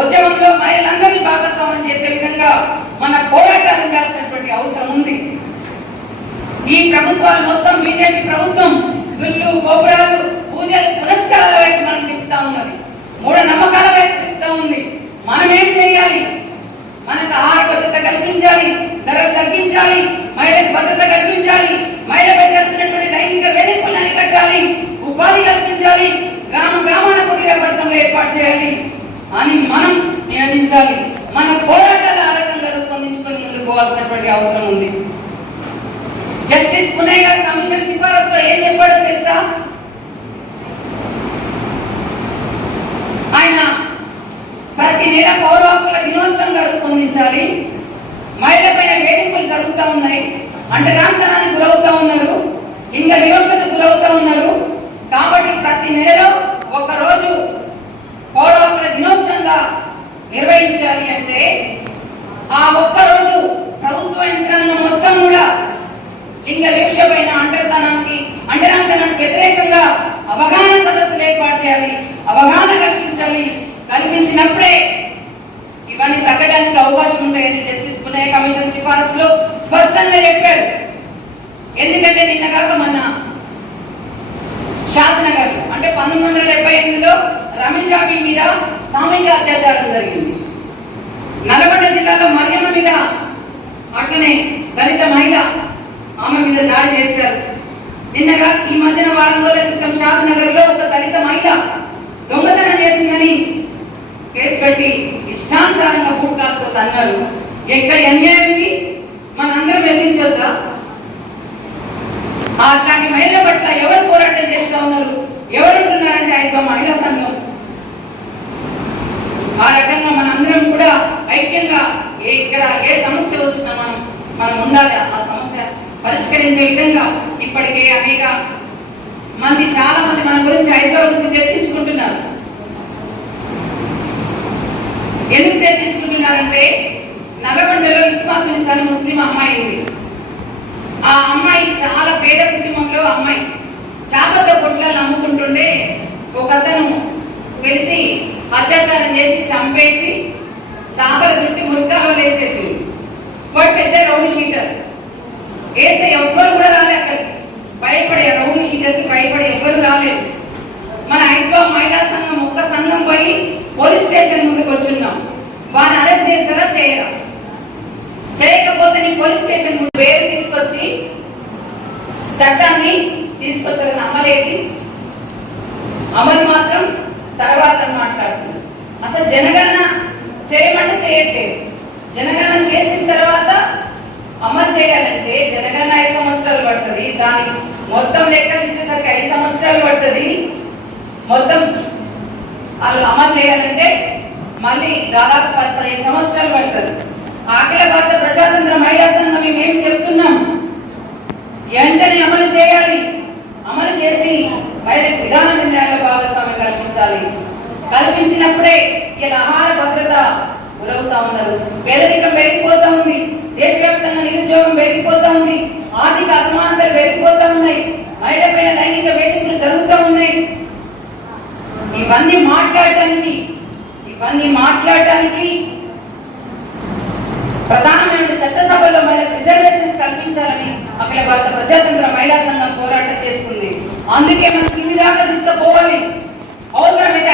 ఉద్యమంలో మహిళలందరినీ భాగస్వామ్యం చేసే విధంగా మన పోరాటాలు ఉండాల్సినటువంటి అవసరం ఉంది. ఈ ప్రభుత్వాలు మొత్తం బీజేపీ ప్రభుత్వం గుళ్ళు గోపురాలు పూజలు పురస్కారాల వైపు మనం తిప్పుతా ఉన్నది. మూఢ నమ్మకాల వైపు తిప్పుతా ఉంది. మనం ఏం చేయాలి? మనకు ఆహార భద్రత కల్పించాలి ధరలు తగ్గించాలి మహిళలకు భద్రత కల్పించాలి. అని మనం నియమించాలి మన పోరాటాల ఆ రూపొందించుకొని ముందుకు పోవాల్సినటువంటి అవసరం ఉంది. జస్టిస్ పునయ్య గారు కమిషన్ సిఫారసులో ఏం చెప్పాడో తెలుసా? ఆయన ప్రతి నెల పౌర హక్కుల దినోత్సవంగా రూపొందించాలి. మహిళపైన వేధింపులు జరుగుతూ ఉన్నాయి. అంటరాంతనానికి గురవుతా ఉన్నారు. లింగ వివక్షతకు గురవుతా ఉన్నారు. కాబట్టి ప్రతి నెలలో ఒక రోజు పౌర హక్కుల నిర్వహించాలి అంటే ఆ ఒక్క రోజు ప్రభుత్వ యంత్రాంగం మొత్తం కూడా లింగ వివక్ష పైన అంటర్తనానికి అంటరాంతనానికి వ్యతిరేకంగా అవగాహన సదస్సులు ఏర్పాటు చేయాలి అవగాహన కల్పించాలి. కల్పించినప్పుడే ఇవన్నీ తగ్గడానికి అవకాశం ఉంటాయని జస్టిస్ పునయ కమిషన్ సిఫారసులో స్పష్టంగా చెప్పారు. ఎందుకంటే నిన్న కాక మొన్న శాంతినగర్. అంటే పంతొమ్మిది వందల డెబ్బై ఎనిమిదిలో రమేషాబి మీద సామూహిక అత్యాచారం జరిగింది. నల్గొండ జిల్లాలో మరియమ్మ మీద అట్లనే దళిత మహిళ ఆమె మీద దాడి చేశారు. నిన్నగా ఈ మధ్యన వారం రోజుల క్రితం షాద్లో ఒక దళిత మహిళ దొంగతనం చేసిందని కేసు పెట్టి ఇష్టానుసారంగా పూటకాలతో తన్నారు. ఎక్కడ అన్యాయం మనందరం ఎదిరించొద్దా? అట్లాంటి మహిళల పట్ల ఎవరు పోరాటం చేస్తూ ఉన్నారు? ఎవరు ఉంటున్నారంటే ఐదో మహిళా సంఘం. ఆ రకంగా మనందరం కూడా ఐక్యంగా ఏ ఇక్కడ ఏ సమస్య వచ్చినా మనం మనం ఉండాలి ఆ సమస్య పరిష్కరించే విధంగా ఇప్పటికే అనేక మంది చాలా మంది మన గురించి ఐదో గురించి చర్చించుకుంటున్నారు. ఎందుకు చర్చించుకుంటున్నారంటే నల్గొండలో ఇస్మాత్ నిసాని ముస్లిం అమ్మాయి ఉంది. ఆ అమ్మాయి చాలా పేద కుటుంబంలో అమ్మాయి. చేపల పొట్లాలు అమ్ముకుంటుండే ఒక అతను వెలిసి అత్యాచారం చేసి చంపేసి చేపల చుట్టి మురుకాలు వేసేసి వాడు పెద్ద రౌండ్ షీటర్. వేసే ఎవ్వరు కూడా రాలే అక్కడికి. భయపడే రౌండ్ షీటర్కి భయపడే ఎవ్వరు రాలేదు. మన ఐదో మహిళా సంఘం ఒక్క సంఘం పోయి పోలీస్ స్టేషన్ ముందుకు వచ్చున్నాం వాడిని అరెస్ట్ చేస్తారా చేయరా? చేయకపోతే నీ పోలీస్ స్టేషన్ వేరు పేరు తీసుకొచ్చి చట్టాన్ని తీసుకొచ్చారని అమ్మలేది అమలు మాత్రం తర్వాత మాట్లాడుతుంది. అసలు జనగణన చేయమంటే చేయట్లేదు. జనగణన చేసిన తర్వాత అమలు చేయాలంటే జనగణన ఐదు సంవత్సరాలు పడుతుంది. దాని మొత్తం లెక్క తీసేసరికి ఐదు సంవత్సరాలు పడుతుంది. మొత్తం వాళ్ళు అమలు చేయాలంటే మళ్ళీ దాదాపు పదిహేను సంవత్సరాలు పడుతుంది. అఖిల భారత ప్రజాతంత్ర మహిళా సంఘం మేము ఏం చెప్తున్నాం వెంటనే అమలు చేయాలి అమలు చేసి మహిళలకు విధాన నిర్ణయాల్లో భాగస్వామ్యం కల్పించాలి కల్పించినప్పుడే ఇలా ఆహార భద్రత గురవుతా ఉన్నారు పేదరికం పెరిగిపోతా ఉంది. దేశవ్యాప్తంగా నిరుద్యోగం పెరిగిపోతా ఉంది. ఆర్థిక అసమానతలు పెరిగిపోతా ఉన్నాయి. మహిళ పైన లైంగిక వేధింపులు జరుగుతూ ఉన్నాయి. ఇవన్నీ మాట్లాడటానికి ఇవన్నీ మాట్లాడటానికి ప్రధానమైన చట్టసభలో మహిళలకు రిజర్వేషన్స్ కల్పించాలని అఖిల భారత ప్రజాతంత్ర మహిళా సంఘం పోరాటం చేస్తుంది. అందుకే మనం కింది దాకా తీసుకుపోవాలి. అవసరమైతే